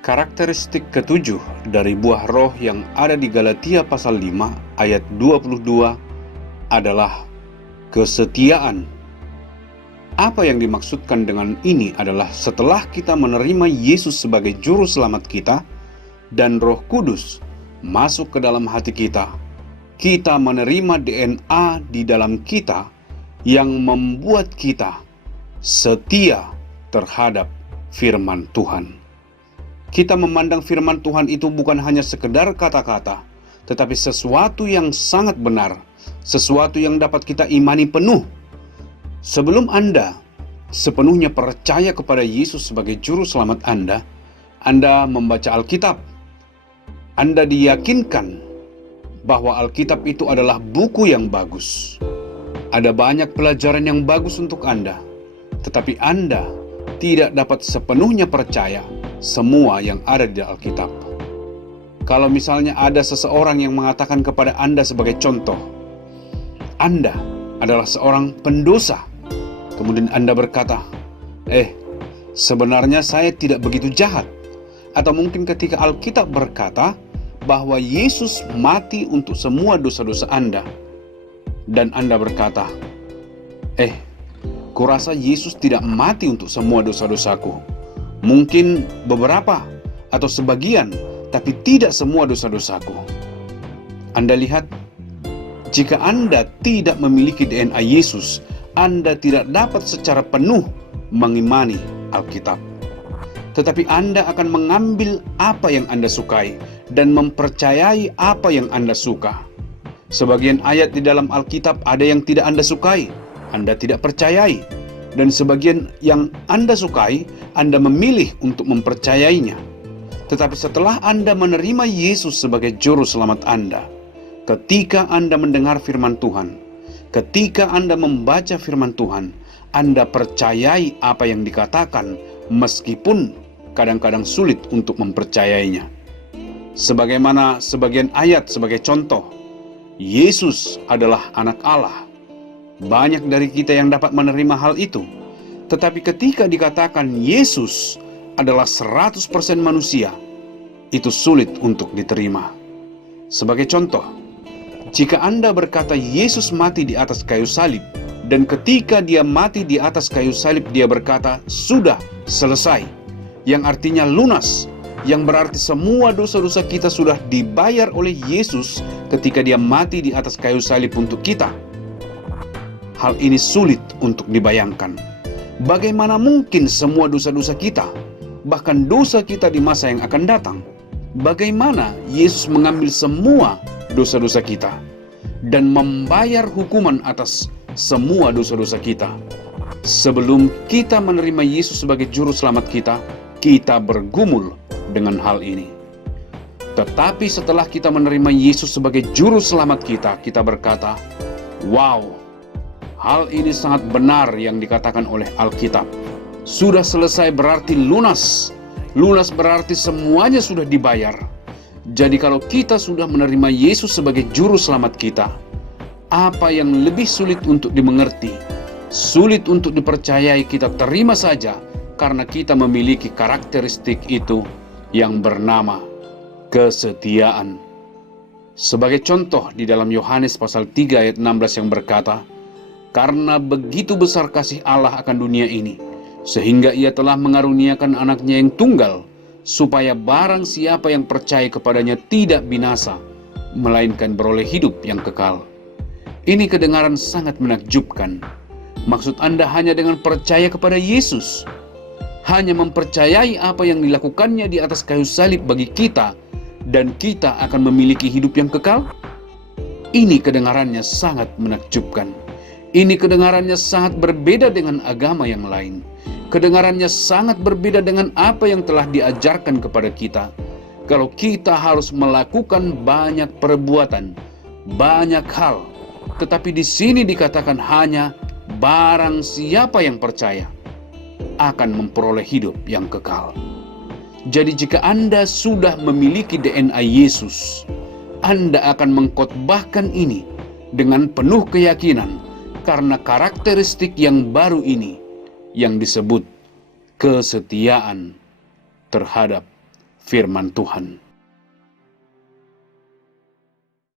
Karakteristik ketujuh dari buah roh yang ada di Galatia pasal 5 ayat 22 adalah kesetiaan. Apa yang dimaksudkan dengan ini adalah setelah kita menerima Yesus sebagai juru selamat kita dan Roh Kudus masuk ke dalam hati kita, kita menerima DNA di dalam kita yang membuat kita setia terhadap firman Tuhan. Kita memandang firman Tuhan itu bukan hanya sekedar kata-kata, tetapi sesuatu yang sangat benar, sesuatu yang dapat kita imani penuh. Sebelum Anda sepenuhnya percaya kepada Yesus sebagai juru selamat Anda membaca Alkitab. Anda diyakinkan bahwa Alkitab itu adalah buku yang bagus. Ada banyak pelajaran yang bagus untuk Anda, tetapi Anda tidak dapat sepenuhnya percaya semua yang ada di Alkitab. Kalau misalnya ada seseorang yang mengatakan kepada Anda sebagai contoh, Anda adalah seorang pendosa, kemudian Anda berkata, sebenarnya saya tidak begitu jahat. Atau mungkin ketika Alkitab berkata bahwa Yesus mati untuk semua dosa-dosa Anda, dan Anda berkata, kurasa Yesus tidak mati untuk semua dosa-dosaku. Mungkin beberapa atau sebagian, tapi tidak semua dosa-dosaku. Anda lihat, jika Anda tidak memiliki DNA Yesus, Anda tidak dapat secara penuh mengimani Alkitab. Tetapi Anda akan mengambil apa yang Anda sukai dan mempercayai apa yang Anda suka. Sebagian ayat di dalam Alkitab ada yang tidak Anda sukai, Anda tidak percayai. Dan sebagian yang Anda sukai, Anda memilih untuk mempercayainya. Tetapi setelah Anda menerima Yesus sebagai juru selamat Anda, ketika Anda mendengar firman Tuhan, ketika Anda membaca firman Tuhan, Anda percayai apa yang dikatakan, meskipun kadang-kadang sulit untuk mempercayainya. Sebagaimana sebagian ayat sebagai contoh, Yesus adalah anak Allah. Banyak dari kita yang dapat menerima hal itu. Tetapi ketika dikatakan Yesus adalah 100% manusia, itu sulit untuk diterima. Sebagai contoh, jika Anda berkata Yesus mati di atas kayu salib, dan ketika dia mati di atas kayu salib dia berkata, sudah selesai, yang artinya lunas, yang berarti semua dosa-dosa kita sudah dibayar oleh Yesus ketika dia mati di atas kayu salib untuk kita. Hal ini sulit untuk dibayangkan. Bagaimana mungkin semua dosa-dosa kita, bahkan dosa kita di masa yang akan datang? Bagaimana Yesus mengambil semua dosa-dosa kita dan membayar hukuman atas semua dosa-dosa kita? Sebelum kita menerima Yesus sebagai juru selamat kita bergumul dengan hal ini. Tetapi setelah kita menerima Yesus sebagai juru selamat kita berkata, wow, hal ini sangat benar yang dikatakan oleh Alkitab. Sudah selesai berarti lunas. Lunas berarti semuanya sudah dibayar. Jadi kalau kita sudah menerima Yesus sebagai juru selamat kita, apa yang lebih sulit untuk dimengerti, sulit untuk dipercayai, kita terima saja karena kita memiliki karakteristik itu yang bernama kesetiaan. Sebagai contoh di dalam Yohanes pasal 3 ayat 16 yang berkata, karena begitu besar kasih Allah akan dunia ini, sehingga ia telah mengaruniakan anaknya yang tunggal, supaya barang siapa yang percaya kepadanya tidak binasa, melainkan beroleh hidup yang kekal. Ini kedengaran sangat menakjubkan. Maksud Anda hanya dengan percaya kepada Yesus, hanya mempercayai apa yang dilakukannya di atas kayu salib bagi kita, dan kita akan memiliki hidup yang kekal? Ini kedengarannya sangat menakjubkan. Ini kedengarannya sangat berbeda dengan agama yang lain. Kedengarannya sangat berbeda dengan apa yang telah diajarkan kepada kita. Kalau kita harus melakukan banyak perbuatan, banyak hal, tetapi di sini dikatakan hanya barang siapa yang percaya akan memperoleh hidup yang kekal. Jadi jika Anda sudah memiliki DNA Yesus, Anda akan mengkhotbahkan ini dengan penuh keyakinan, karena karakteristik yang baru ini yang disebut kesetiaan terhadap firman Tuhan.